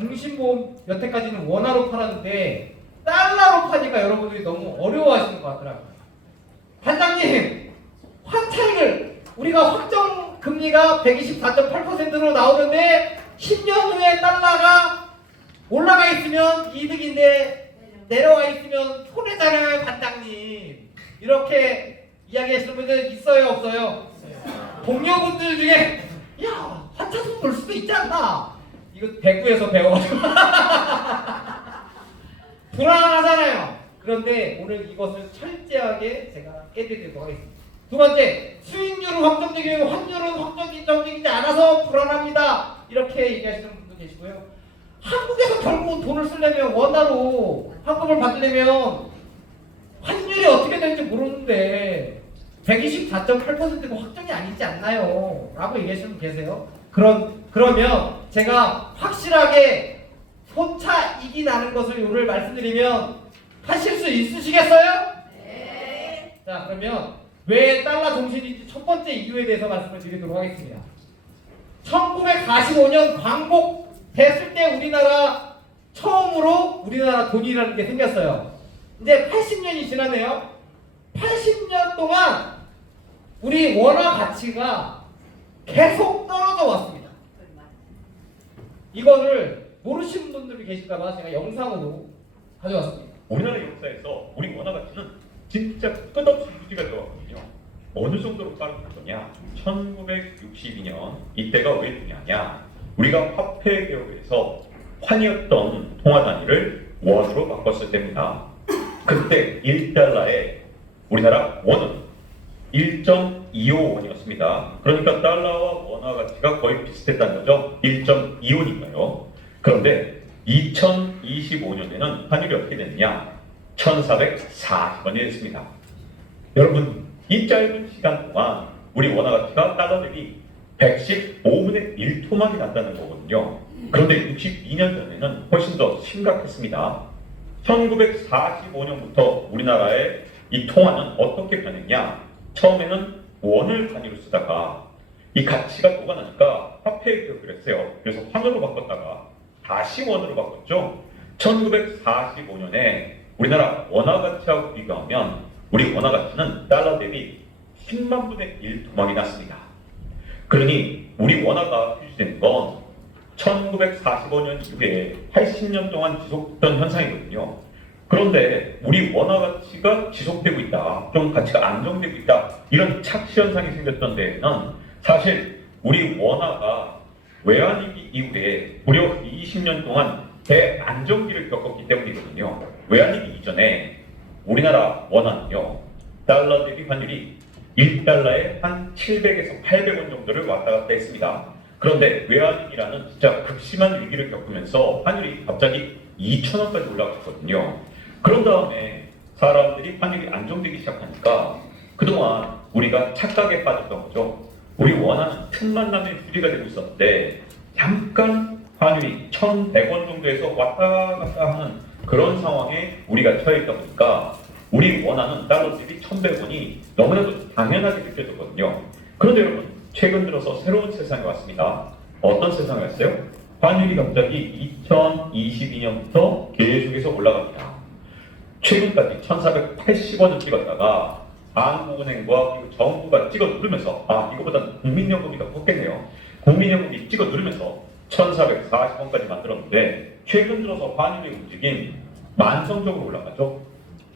종신보험 여태까지는 원화로 팔았는데 달러로 파니까 여러분들이 너무 어려워하시는 것 같더라고요. 반장님, 환차익을 우리가 확정 금리가 124.8%로 나오는데 10년 후에 달러가 올라가 있으면 이득인데 내려와 있으면 손해잖아요, 반장님. 이렇게 이야기하시는 분들 있어요, 없어요? 동료분들 중에 야, 환차손 볼 수도 있지 않나? 이거 대구에서 배워가지고 불안하잖아요. 그런데 오늘 이것을 철저하게 제가 깨드리도록 하겠습니다. 두 번째, 수익률은 확정적이고 환율은 확정적이지 않아서 불안합니다. 이렇게 얘기하시는 분도 계시고요. 한국에서 결국은 돈을 쓰려면 원화로 환급을 받으려면 환율이 어떻게 되는지 모르는데 124.8%가 확정이 아니지 않나요? 라고 얘기하시는 분 계세요. 그러면 제가 확실하게 손차익이 나는 것을 요를 말씀드리면 하실 수 있으시겠어요? 네. 자, 그러면 왜 달러 정신인지 첫 번째 이유에 대해서 말씀을 드리도록 하겠습니다. 1945년 광복됐을 때 우리나라 처음으로 우리나라 돈이라는 게 생겼어요. 이제 80년이 지났네요. 80년 동안 우리 원화 가치가 계속 떨어져 왔습니다. 이거를 모르시는 분들이 계실까봐 제가 영상으로 가져왔습니다. 우리나라 역사에서 우리 원화 가치는 진짜 끝없이 유지가 되었거든요. 어느 정도로 빠르게 거냐? 1962년 이때가 왜 중요하냐? 우리가 화폐 개혁에서 환이었던 통화 단위를 원으로 바꿨을 때입니다. 그때 1달러에 우리나라 원은 1.25원이었습니다. 그러니까 달러와 원화 가치가 거의 비슷했다는 거죠. 1.25원이니까요. 그런데 2025년에는 환율이 어떻게 됐느냐? 1,440원이 됐습니다. 여러분, 이 짧은 시간 동안 우리 원화 가치가 달러 대비 115분의 1토막이 났다는 거거든요. 그런데 62년 전에는 훨씬 더 심각했습니다. 1945년부터 우리나라의 이 통화는 어떻게 변했냐? 처음에는 원을 단위로 쓰다가 이 가치가 녹아나니까 화폐 개혁을 했어요. 그래서 환으로 바꿨다가 다시 원으로 바꿨죠. 1945년에 우리나라 원화 가치하고 비교하면 우리 원화 가치는 달러 대비 10만 분의 1 토막이 났습니다. 그러니 우리 원화가 유지된 건 1945년 이후에 80년 동안 지속됐던 현상이거든요. 그런데 우리 원화 가치가 지속되고 있다, 좀 가치가 안정되고 있다, 이런 착시 현상이 생겼던 데에는 사실 우리 원화가 외환위기 이후에 무려 20년 동안 대안정기를 겪었기 때문이거든요. 외환위기 이전에 우리나라 원화는요, 달러 대비 환율이 1달러에 한 700에서 800원 정도를 왔다 갔다 했습니다. 그런데 외환위기라는 진짜 극심한 위기를 겪으면서 환율이 갑자기 2,000원까지 올라갔거든요. 그런 다음에 사람들이 환율이 안정되기 시작하니까 그동안 우리가 착각에 빠졌던 거죠. 우리 원하는 틈만 나면 유지가 되고 있었는데 잠깐 환율이 1,100원 정도에서 왔다 갔다 하는 그런 상황에 우리가 처해 있다 보니까 우리 원하는 달러 대비 1,100원이 너무나도 당연하게 느껴졌거든요. 그런데 여러분, 최근 들어서 새로운 세상이 왔습니다. 어떤 세상이 왔어요? 환율이 갑자기 2022년부터 계속해서 올라갑니다. 최근까지 1,480원을 찍었다가 한국은행과 정부가 찍어 누르면서 이거보다 국민연금이 더 컸겠네요. 국민연금이 찍어 누르면서 1,440원까지 만들었는데 최근 들어서 환율의 움직임 만성적으로 올라가죠.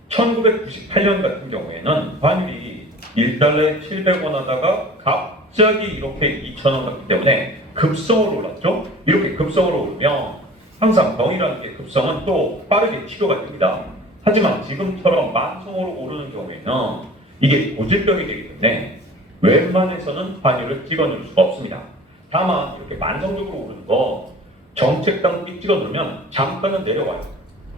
1998년 같은 경우에는 환율이 1달러에 700원 하다가 갑자기 이렇게 2,000원 갔기 때문에 급성으로 올랐죠. 이렇게 급성으로 오르면 항상 병이라는 게 급성은 또 빠르게 치료가 됩니다. 하지만 지금처럼 만성으로 오르는 경우에는 이게 고질병이 되기 때문에 웬만해서는 환율을 찍어 누를 수가 없습니다. 다만 이렇게 만성적으로 오르는 거 정책 당국이 찍어 누르면 잠깐은 내려와요.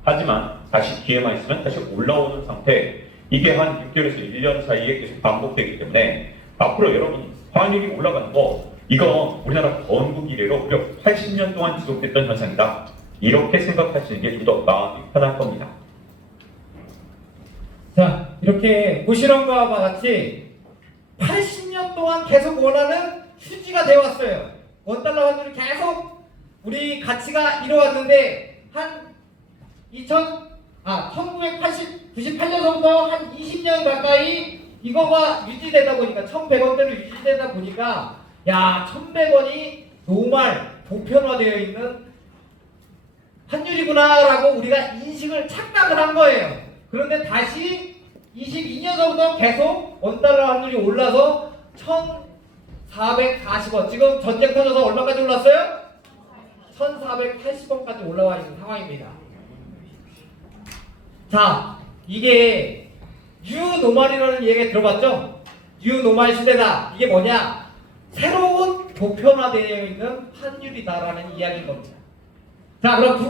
하지만 다시 기회만 있으면 다시 올라오는 상태, 이게 한 6개월에서 1년 사이에 계속 반복되기 때문에 앞으로 여러분 환율이 올라가는 거, 이건 우리나라 건국 이래로 무려 80년 동안 지속됐던 현상이다, 이렇게 생각하시는 게 좀 더 마음이 편할 겁니다. 자, 이렇게 보시는 것과 같이 80년 동안 계속 원화는 휴지가 되어 왔어요. 원달러 환율이 계속 우리 가치가 이뤄왔는데 한 1998년서부터 한 20년 가까이 이거가 유지되다 보니까 1,100원대로 유지되다 보니까 야 1,100원이 노말 보편화되어 있는 환율이구나라고 우리가 인식을 착각을 한 거예요. 그런데 다시 22년서부터 계속 원달러 환율이 올라서 1,440원. 지금 전쟁 터져서 얼마까지 올랐어요? 1,480원까지 올라와 있는 상황입니다. 자, 이게 뉴노멀이라는 얘기 들어봤죠? 뉴노멀 시대다. 이게 뭐냐? 새로운 보편화되어 있는 환율이다라는 이야기인 겁니다. 자, 그럼 두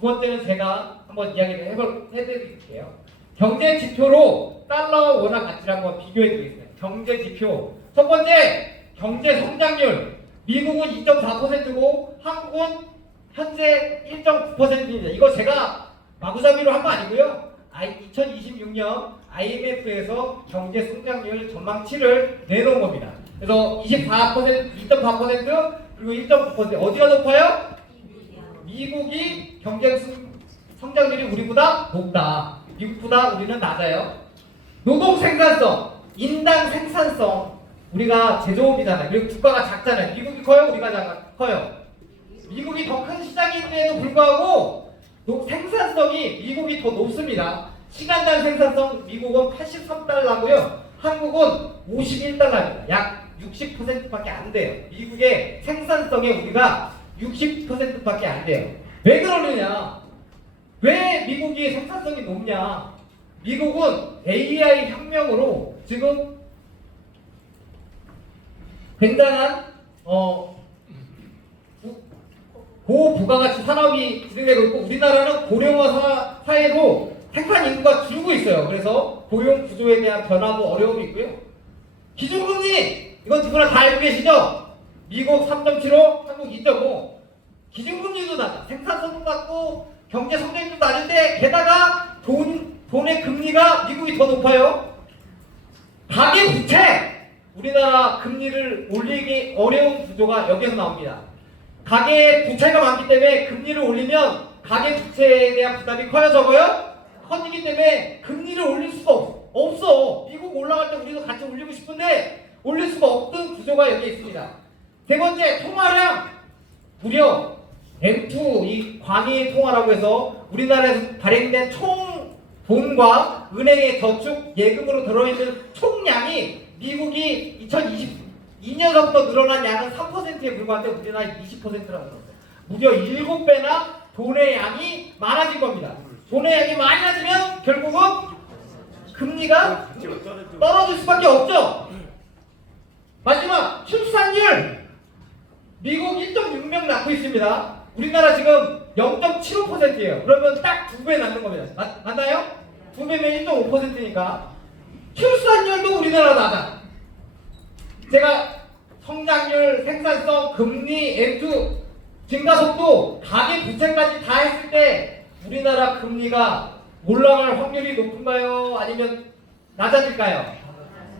번째는 제가 한번 이야기를 해드릴게요. 경제 지표로 달러와 원화 가치를 한번 비교해 드리겠습니다. 경제 지표. 첫 번째, 경제 성장률. 미국은 2.4%고 한국은 현재 1.9%입니다. 이거 제가 마구잡이로 한 거 아니고요. 2026년 IMF에서 경제 성장률 전망치를 내놓은 겁니다. 그래서 2.4% 그리고 1.9% 어디가 높아요? 미국이 경제 성장률이 우리보다 높다. 미국보다 우리는 낮아요. 노동 생산성, 인당 생산성. 우리가 제조업이잖아요. 그리고 국가가 작잖아요. 미국이 커요? 우리가 커요? 미국이 더 큰 시장인데도 불구하고 생산성이 미국이 더 높습니다. 시간당 생산성 미국은 83달러고요. 한국은 51달러입니다. 약 60%밖에 안 돼요. 미국의 생산성에 우리가 60%밖에 안 돼요. 왜 그러느냐? 왜 미국이 생산성이 높냐? 미국은 AI 혁명으로 지금 굉장한 고부가가치 산업이 진행되고 있고 우리나라는 고령화 사회로 생산 인구가 줄고 있어요. 그래서 고용 구조에 대한 변화도 어려움이 있고요. 기준금리 이건 누구나 다 알고 계시죠? 미국 3.75, 한국 2.5. 기준금리도 낮아. 생산성도 낮고 경제 성장률도 낮은데 게다가 돈의 금리가 미국이 더 높아요. 가계부채 우리나라 금리를 올리기 어려운 구조가 여기서 나옵니다. 가계 부채가 많기 때문에 금리를 올리면 가계 부채에 대한 부담이 커요, 적어요? 커지기 때문에 금리를 올릴 수가 없어. 미국 올라갈 때 우리도 같이 올리고 싶은데 올릴 수가 없던 구조가 여기 있습니다. 세 번째, 통화량 무려 M2 이 광의 통화라고 해서 우리나라에서 발행된 총 돈과 은행의 저축 예금으로 들어있는 총량이 미국이 2022년서부터 늘어난 양은 3%에 불과한데 우리나라 20%라는 거죠. 무려 7배나 돈의 양이 많아진 겁니다. 돈의 양이 많아지면 결국은 금리가 떨어질 수밖에 없죠. 마지막 출산율 미국 1.6명 낳고 있습니다. 우리나라 지금 0.75%예요. 그러면 딱 2배 낳는 겁니다. 맞나요? 2배면 1.5%니까 출산율도 우리나라 낮아. 제가 성장률, 생산성, 금리, M2 증가속도, 가계 부채까지 다 했을 때 우리나라 금리가 올라갈 확률이 높은가요? 아니면 낮아질까요?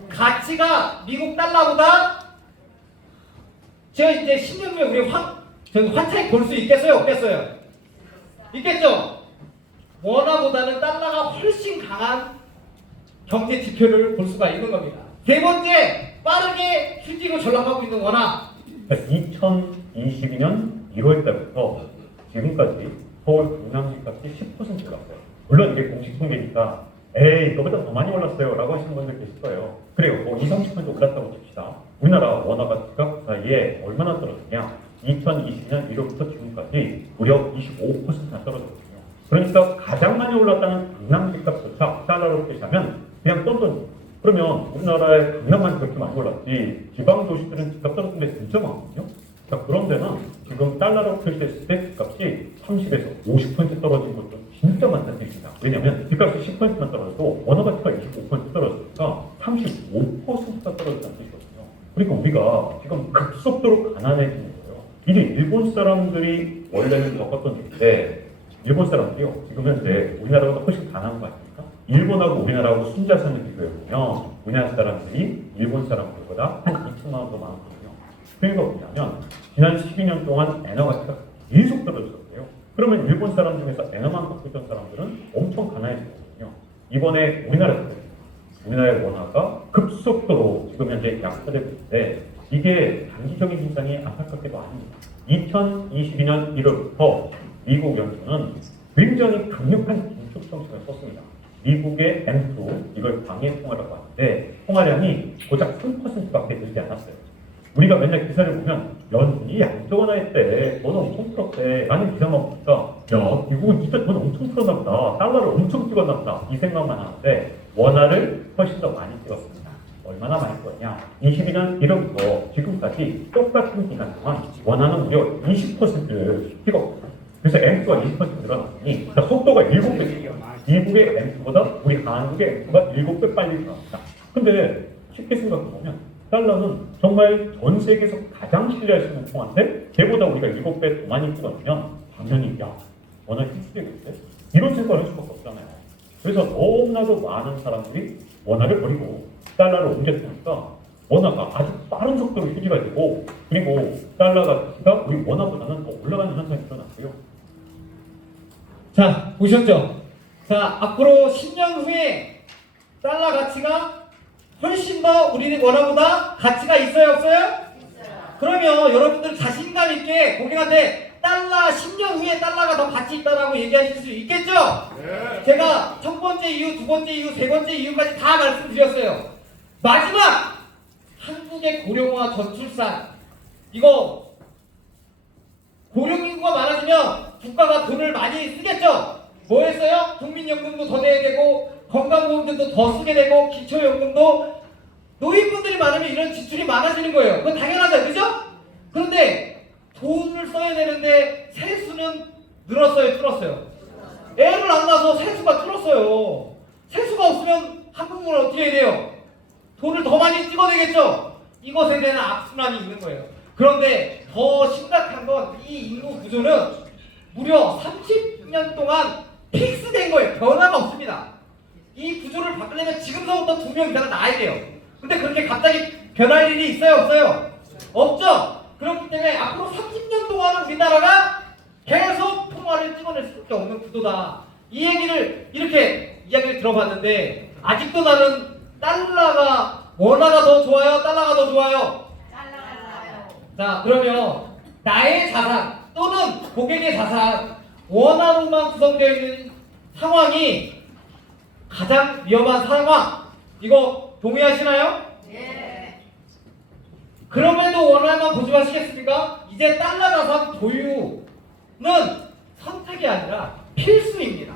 가치가 미국 달러보다 제가 이제 10년 후에 우리 환차익 볼 수 있겠어요? 없겠어요? 있겠죠? 원화보다는 달러가 훨씬 강한 경제 지표를 볼 수가 있는 겁니다. 세 번째, 빠르게 휴지로 전락하고 있는 원화. 2022년 1월 달부터 지금까지 서울 분양지값이 10% 올랐어요. 물론 이게 공식 통계니까 에이 이거보다 더 많이 올랐어요 라고 하시는 분들 계실 거예요. 그래요. 뭐 20-30% 올랐다고 칩시다. 우리나라 원화 가치가 그 사이에 얼마나 떨어졌냐? 2020년 1월부터 지금까지 무려 25%나 떨어졌거든요. 그러니까 가장 많이 올랐다는 강남집값조차 달러로 표시하면 그냥 떤돈. 그러면 우리나라의 강남만 그렇게 많이 올랐지 지방 도시들은 집값 떨어진 데 진짜 많거든요. 자, 그런 데는 지금 달러로 표시했을 때 집값이 30에서 50% 떨어진 것도 진짜 많다는 얘기입니다. 왜냐하면 집값이 10%만 떨어져도 원화 가치가 25% 떨어졌으니까 35%가 떨어졌다는 뜻이거든요. 그러니까 우리가 지금 급속도로 가난해지는 거예요. 이게 일본 사람들이 원래는 겪었던 일인데 일본 사람들이요 지금 현재 우리나라보다 훨씬 가난한 거 아닙니까? 일본하고 우리나라하고 순자산을 비교해보면 우리나라 사람들이 일본 사람들보다 한 2천만 원 더 많거든요. 그 이유가 뭐냐면 지난 12년 동안 엔화 가치가 계속 떨어졌어요. 그러면 일본 사람 중에서 엔화만 갖고 있던 사람들은 엄청 가난해지거든요. 이번에 우리나라의 원화가 급속도로 지금 현재 약화되고 있는데 이게 단기적인 현상이 안타깝게도 아닙니다. 2022년 1월부터 미국 연준은 굉장히 강력한 긴축 정책을 썼습니다. 미국의 M2, 이걸 방해 통화라고 하는데 통화량이 고작 3%밖에 늘지 않았어요. 우리가 맨날 기사를 보면 연준이 양적 완화했대, 돈 엄청 풀었대 라는 기사만 보니까 야, 미국은 진짜 돈 엄청 풀었나 보다, 달러를 엄청 찍었나 보다 이 생각만 하는데 원화를 훨씬 더 많이 찍었습니다. 얼마나 많이 찍었냐? 22년 1월부터 지금까지 똑같은 기간 동안 원화는 무려 20%를 찍었거든요. 그래서 M2가 20% 늘어났으니 속도가 7배. 미국의 M2보다 우리 한국의 M2가 7배 빨리 늘어납니다. 근데 쉽게 생각해보면 달러는 정말 전 세계에서 가장 신뢰할 수 있는 통화인데 걔보다 우리가 7배 더 많이 찍어주면 당연히 야, 원화 힘쓰겠는데? 이런 생각을 할 수밖에 없잖아요. 그래서 너무나도 많은 사람들이 원화를 버리고 달러를 옮겼으니까 원화가 아주 빠른 속도로 휴지가 되고 그리고 달러 가치가 우리 원화보다는 더 올라가는 현상이 일어났고요. 자, 보셨죠? 자, 앞으로 10년 후에 달러 가치가 훨씬 더 우리 원화보다 가치가 있어요, 없어요? 있어요. 그러면 여러분들 자신감 있게 고객한테 달러 10년 후에 달러가 더 가치 있다라고 얘기하실 수 있겠죠? 네. 제가 첫 번째 이유, 두 번째 이유, 세 번째 이유까지 다 말씀드렸어요. 마지막! 한국의 고령화 저출산. 이거 고령 인구가 많아지면 국가가 돈을 많이 쓰겠죠? 뭐 했어요? 국민연금도 더 내야 되고 건강보험도 더 쓰게 되고 기초연금도 노인분들이 많으면 이런 지출이 많아지는 거예요. 그건 당연하죠, 그죠? 그런데 돈을 써야 되는데 세수는 늘었어요, 줄었어요? 애를 안 낳아서 세수가 줄었어요. 세수가 없으면 한국은 어떻게 해야 돼요? 돈을 더 많이 찍어내겠죠? 이것에 대한 악순환이 있는 거예요. 그런데 더 심각한 건 이 인구 구조는 무려 30년 동안 픽스된 거예요. 변화가 없습니다. 이 구조를 바꾸려면 지금서부터 2명 이상은 나와야 돼요. 근데 그렇게 갑자기 변할 일이 있어요, 없어요? 없죠? 그렇기 때문에 앞으로 30년 동안은 우리나라가 계속 통화를 찍어낼 수밖에 없는 구도다. 이 얘기를 이렇게 이야기를 들어봤는데 아직도 나는 달러가 원화가 더 좋아요? 달러가 더 좋아요? 달라요. 자, 그러면 나의 자산 또는 고객의 자산 원화로만 구성되어 있는 상황이 가장 위험한 상황. 이거 동의하시나요? 예. 그럼에도 원화만 고집하시겠습니까? 이제 달러 자산 보유는 선택이 아니라 필수입니다.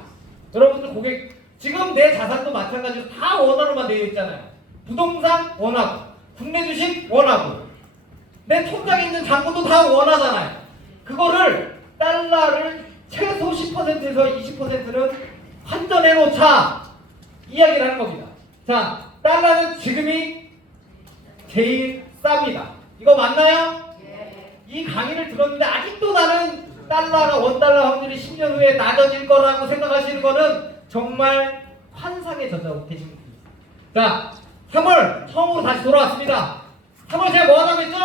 여러분들 고객 지금 내 자산도 마찬가지로 다 원화로만 되어 있잖아요. 부동산 원화고, 국내 주식 원화고, 내 통장에 있는 잔고도 다 원화잖아요. 그거를 달러를 최소 10%에서 20%는 환전해 놓자 이야기를 하는 겁니다. 자, 달러는 지금이 제일 쌉니다. 이거 맞나요? 예. 이 강의를 들었는데 아직도 나는 달러가 원달러 확률이 10년 후에 낮아질 거라고 생각하시는 거는 정말 환상에 젖어 계신 분입니다. 자, 3월 처음으로 다시 돌아왔습니다. 3월 제가 뭐 하자고 했죠?